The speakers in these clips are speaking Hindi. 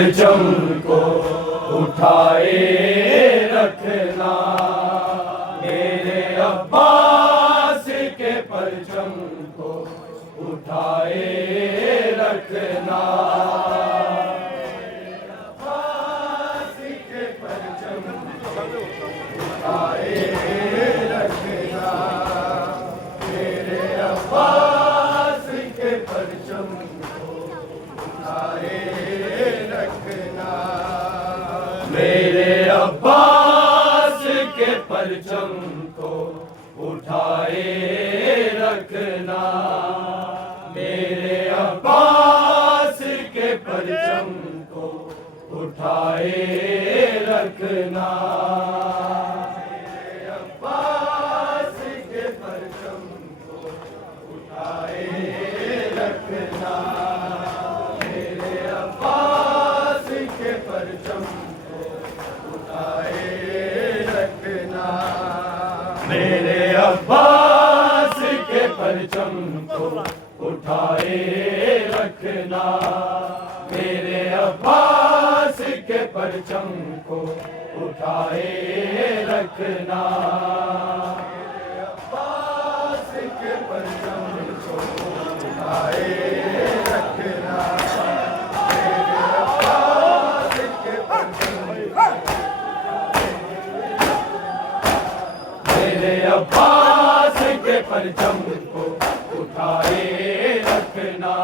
परचम को उठाए रखना, मेरे अब्बास के परचम को उठाए रखना, अब्बास के परचम उठाए रखना, मेरे अब्बास के परचम को उठाए रखना, मेरे अब्बास के परचम को उठाए रखना, मेरे अब्बास के परचम को उठाए रखना, मेरे अब्बास के परचम को उठाए रखना, मेरे अब्बास के परचम को उठाए रखना, मेरे अब्बास के परचम को उठाए रखना, मेरे अब्बास के परचम को उठाए रखना, मेरे अब्बास के परचम को उठाए रखना, मेरे अब्बास के परचम, मेरे अब्बास के परचम को उठाए रखना,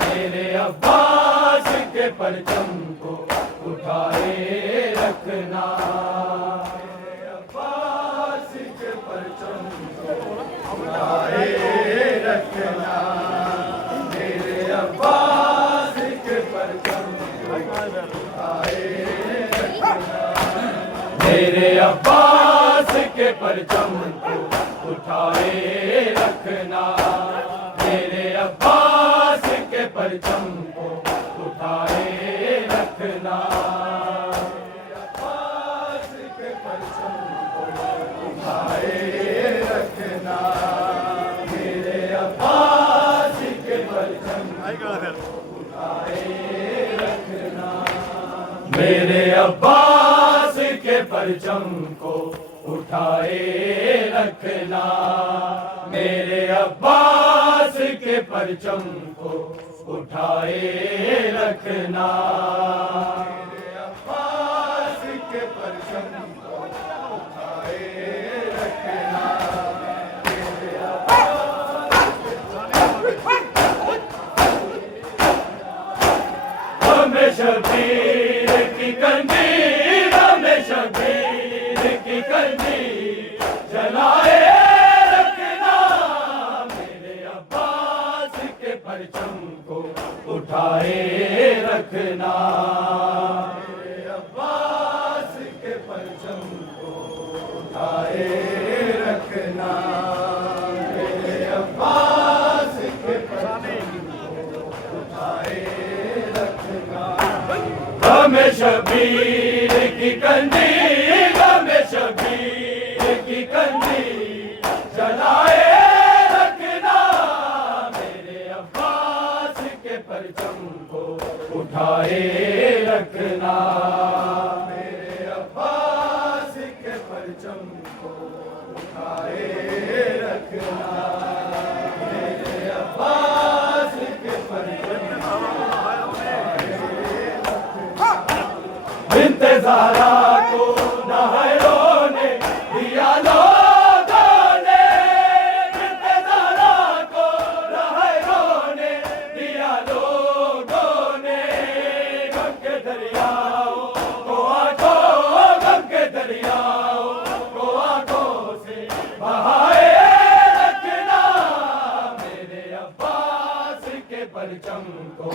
मेरे अब्बास के परचम को उठाए रखना, मेरे अब्बास के परचम को उठाए रखना, मेरे अब्बास के परचम को उठाए रखना, मेरे अब्बास के परचम को उठाए रखना, मेरे अब्बास के परचम को उठाए रखना, मेरे अब्बास के परचम को उठाए रखना, मेरे अब्बास के परचम को उठाए रखना, मेरे अब्बास के परचम को उठाए रखना, मेरे अब्बास के परचम को उठाए रखना, मेरे अब्बास के परचम को उठाए रखना, मेरे अब्बास शबीर की कंदील में शबीर की कंदील जलाए रखना, मेरे अब्बास के परचम को उठाए रखना, मेरे अब्बास के परचम को उठाए रखना, मेरे अब्बास के परचम को उठाए रखना, हमें शबीर की कंदील में शबीर की कंदील जलाए रखना, मेरे अब्बास के परचम को उठाए रखना, मेरे अब्बास के परचम को उठाए रखना, मेरे अब्बास के परचम इंतजारा को नहरों ने दिया लोगों ने, इंतजारा को नहरों ने दिया लोगों ने, गम के दरियाओं को आंखों, गम के दरियाओं को आंखों से बहाए रखना, मेरे अब्बास के परचम को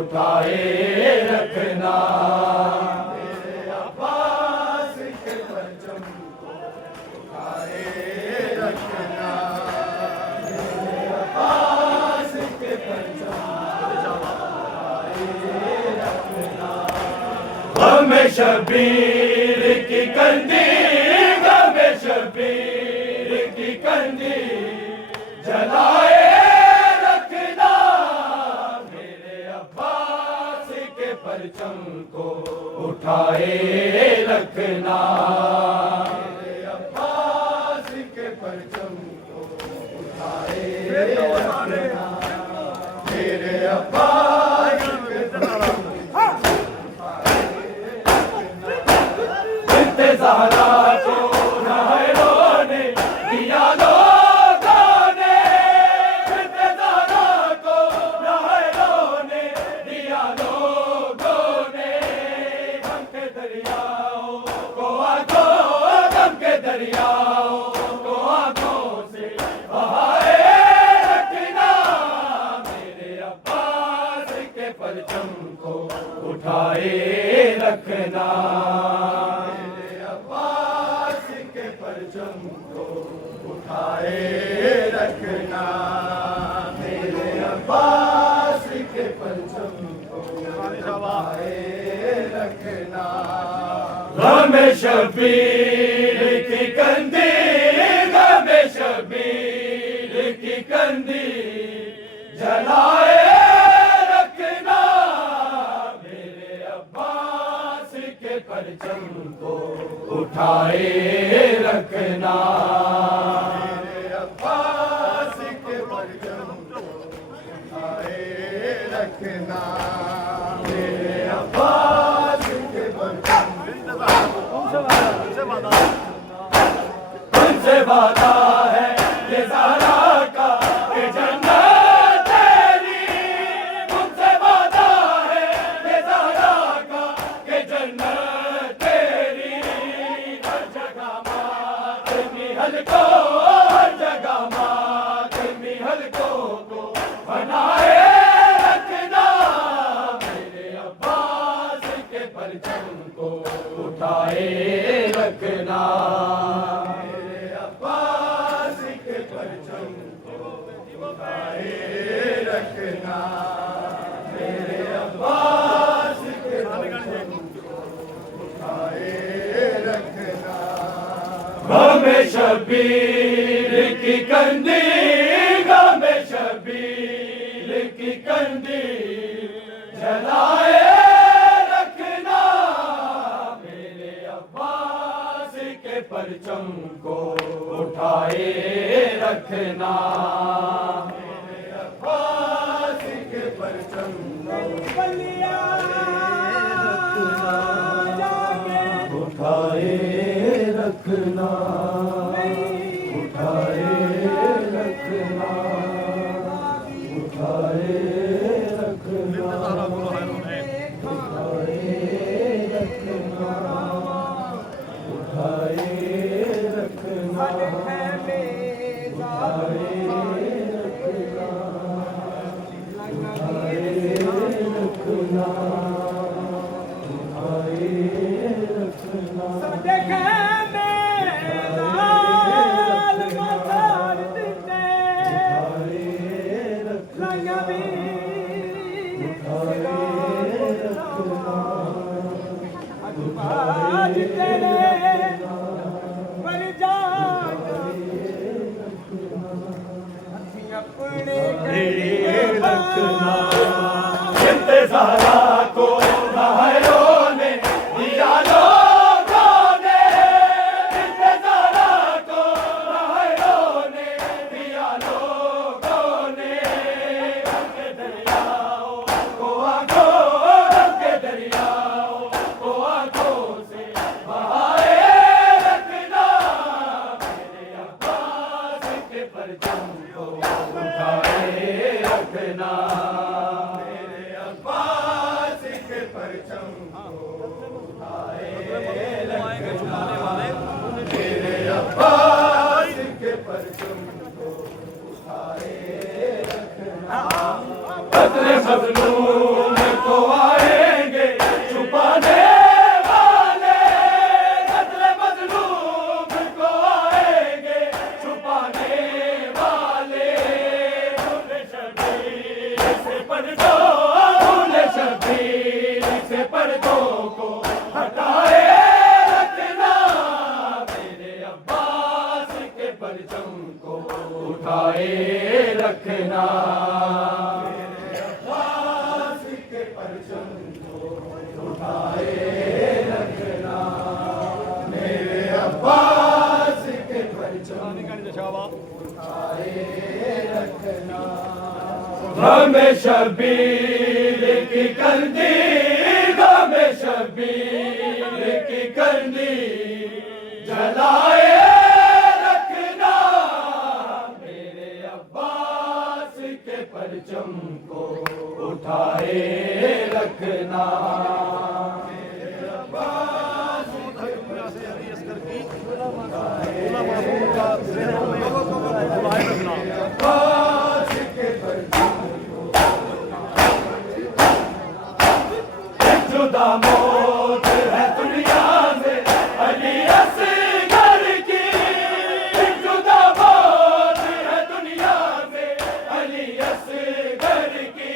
उठाए रखना, हमें शबीर की कंदील में शबीर की कंदील जलाए रखना, मेरे अब्बास के पर परचम को उठाए रखना, मेरे अब्बास के परचम को उठाए रखना, मेरे अब्बास के परचम को इंतज़ारा को नहरों ने दिया लोगों ने, इंतज़ारा को नहरों ने दिया लोगों ने, गम के दरियाओं को आंखों, गम के दरियाओं को आंखों से बहाए रखना, मेरे अब्बास के परचम को उठाए रखना, मेरे अब्बास के परचम को उठाए रखना, मेरे अब्बास के परचम को उठाए रखना, गम शबीर की कंदील, गम शबीर की कंदील जलाए रखना, मेरे अब्बास के परचम को उठाए रखना, मेरे अब्बास के परचम को उठाए रखना, मेरे अब्बास के परचम उनसे वादा है ये ज़हरा का कि जन्नत तेरी, उनसे वादा है ये ज़हरा का कि जन्नत तेरी, हर जगह मातमी हलकों, हर जगह मातमी हलकों को बनाए रखना, मेरे अब्बास के परचम को उठाए रखना, मेरे अब्बास के परचम को उठाए रखना, मेरे अब्बास के परचम को उठाए रखना, गम शबीर की कंदील, गम शबीर की कंदील जलाए रखना, मेरे अब्बास के परचम को उठाए रखना, मेरे अब्बास के परचम को उठाए रखना, उठाए रखना, उठाए रखना, उठाए रखना, इंतज़ारा को नहरों ने दिया लोगों ने, इंतज़ारा को नहरों ने दिया लोगों ने, गम के दरियाओं को आंखों, गम के दरियाओं को आंखों से बहाए रखना, मेरे अब्बास के परचम को उठाए रखना, मेरे अब्बास के परचम को उठाए रखना, मेरे अब्बास के परचम को उठाए रखना, बदले मज़लूम को आएंगे छुपाने वाले, बदले मज़लूम को आएंगे छुपाने वाले, भूले शबीर से पर्दों, भूले शबीर से पर्दों को हटाए रखना, मेरे अब्बास के परचम को उठाए रखना, मेरे अब्बास के परचम को शबीर की करनी, गम शबीर की करनी, जलाए रखना मेरे अब्बास के परचम को, उठाए रखना मेरे अब्बास के जुदा मौत है दुनिया से अली असगर की, जुदा मौत है दुनिया से अली असगर की,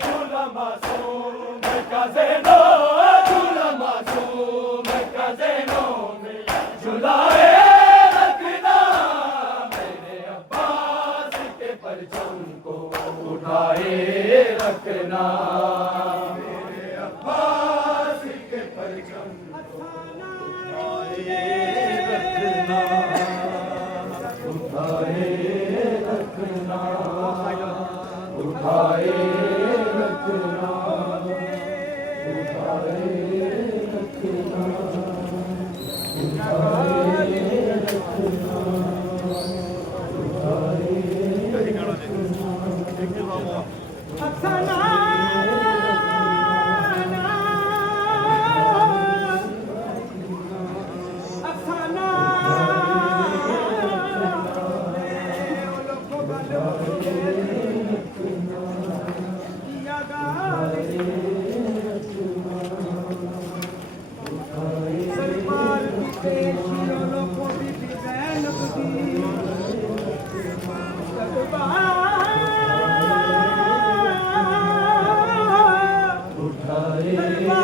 झूला मासूम का ज़ैनो, झूला मासूम का ज़ैनो में झुलाए रखना मेरे अब्बास के परचम को, उठाए रखना मेरे अब्बास के परचम को, उठाए रखना, उठाए रखना, उठाए रखना, उठाए रखना,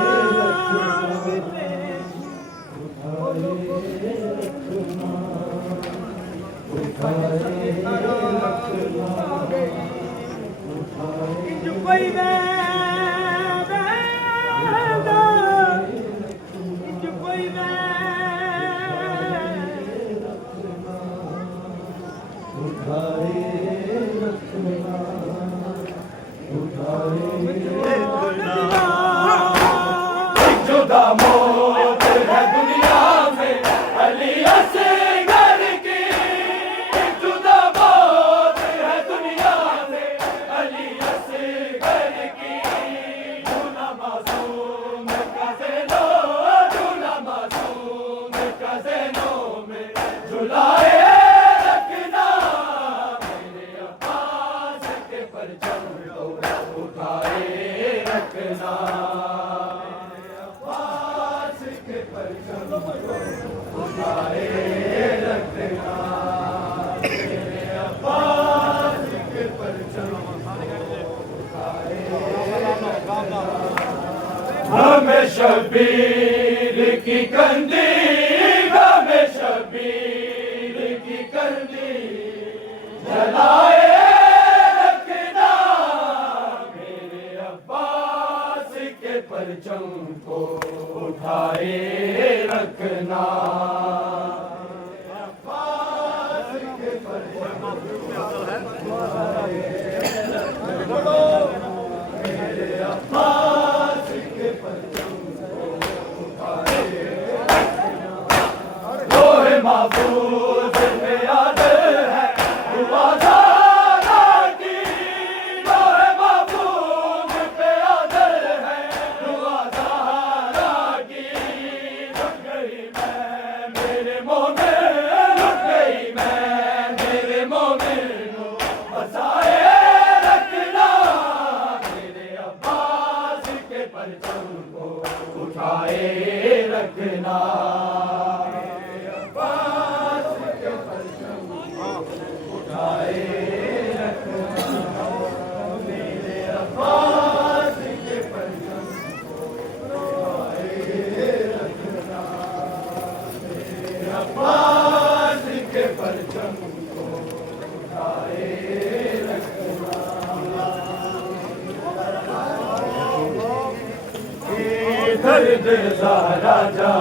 जुदा मौत है दुनिया में अली असगर की, जुदा मौत है दुनिया में अली असगर की, झूला मासूम का ज़ैनो, झूला मासूम का ज़ैनो में झुलाए रखना मेरे अब्बास के परचम को, उठाए रखना मेरे अब्बास के परचम को, उठाए रखना मेरे अब्बास के परचम को, उठाए रखना। हमें शबीर की कंदी, हमें शबीर की कंदी, जलाए रखना मेरे अब्बास के परचम को, उठाए रखना अब्बास के परचम को, मेरे अब्बास के परचम को, उठाए रखना। लोहे महफूज में याद है हुआ ज़ारा की, लोहे महफूज पे याद है हुआ ज़ारा की, लुट गई मैं मेरे मोमिन, लुट गई मैं मेरे मोमिन, बसाए रखना मेरे अब्बास के परचम को, उठाए रखना मेरे अब्बास के परचम को, उठाए रखना मेरे अब्बास के परचम को, उठाए रखना मेरे अब्बास के परचम को, उठाए रखना। दर्द ज़हरा जा